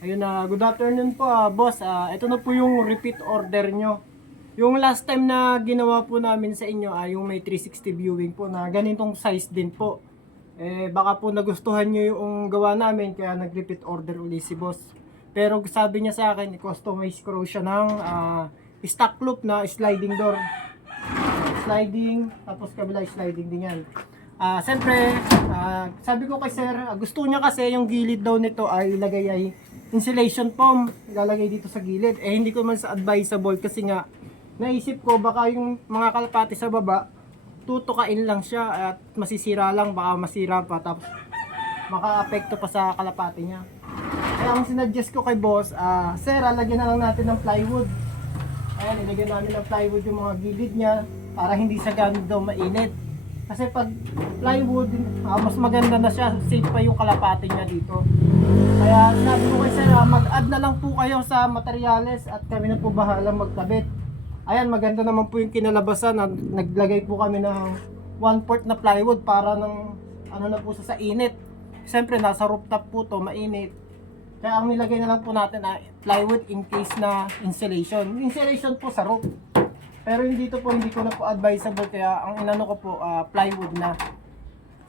Ayun na, good afternoon po boss. Ito na po yung repeat order nyo. Yung last time na ginawa po namin sa inyo yung may 360 viewing po na ganitong size din po. Baka po nagustuhan nyo yung gawa namin kaya nag-repeat order uli si boss. Pero sabi niya sa akin, i-customize ko siya ng stock loop na sliding door. Sliding, tapos kabila sliding din yan. Siyempre, sabi ko kay sir, gusto niya kasi yung gilid daw nito ay ilagay ay insulation foam, ilalagay dito sa gilid. Hindi ko man sa advisable kasi nga naisip ko baka yung mga kalapati sa baba tutukain lang siya at masisira lang, baka masira pa tapos maka-apekto pa sa kalapati niya. Kaya ang sinuggest ko kay boss, sir, lagyan na lang natin ng plywood. Ayan, ilagyan namin ng plywood yung mga gilid niya para hindi siya ganun daw mainit. Kasi pag plywood, mas maganda na siya, safe pa yung kalapati niya dito. Kaya sabi ko kay sir, mag-add na lang po kayo sa materyales at kami na po bahalang magkabit. Ayan, maganda naman po yung kinalabasan. Naglagay po kami ng 1/4 na plywood para ng ano na po sa init. Siyempre nasa rooftop po to, mainit. Kaya ang nilagay na lang po natin ay plywood in case na insulation. Insulation po sa roof. Pero yung dito po hindi ko na po advisable kaya ang inano ko po plywood na.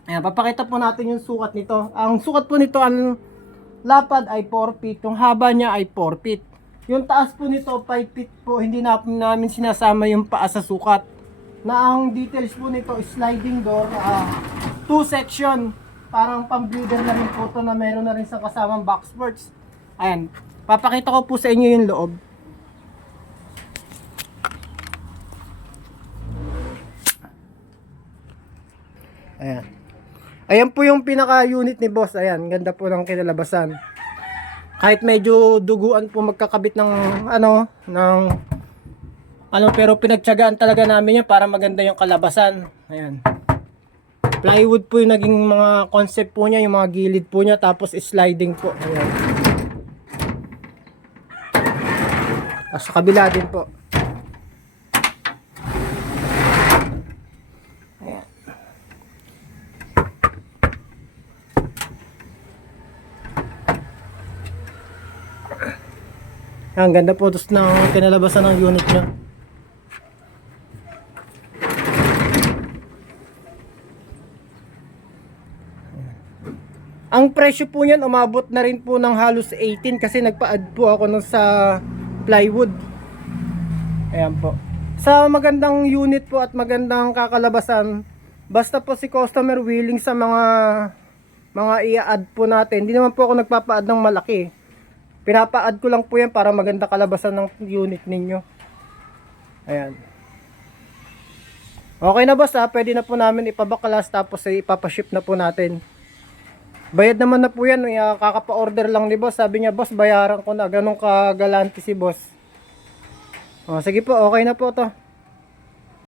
Ayan, papakita po natin yung sukat nito. Ang sukat po nito, ang lapad ay 4 feet. Yung haba niya ay 4 feet. Yung taas po nito 5 feet po. Hindi na namin sinasama yung paa sa sukat. Na ang details po nito is sliding door, 2 section. Parang pang-breeder na rin po ito na meron na rin sa kasamang boxboards. Ayan, papakita ko po sa inyo yung loob. Ayan. Ayan po yung pinaka-unit ni boss. Ayan, ganda po ng kinalabasan. Kahit medyo duguan po magkakabit ng pero pinagtiyagaan talaga namin yan para maganda yung kalabasan. Ayan. Plywood po yung naging mga concept po niya, yung mga gilid po niya, tapos sliding po. Ayan. Tapos sa kabila din po. Ayan. Ang ganda po tapos ng kinalabasan ng unit niya. Ang presyo po niyan umabot na rin po ng halos 18 kasi nagpa-add po ako nun sa plywood. Ayan po. Sa magandang unit po at magandang kakalabasan, basta po si customer willing sa mga i-add po natin. Hindi naman po ako nagpapa-add ng malaki. Pinapa-add ko lang po yan para maganda kalabasan ng unit ninyo. Ayan. Okay na boss, pwede na po namin ipabaklas tapos ipapaship na po natin. Bayad naman na po yan, kakapa-order lang ni boss. Sabi niya, boss, bayaran ko na. Ganun kagalante si boss. Sige po, okay na po to.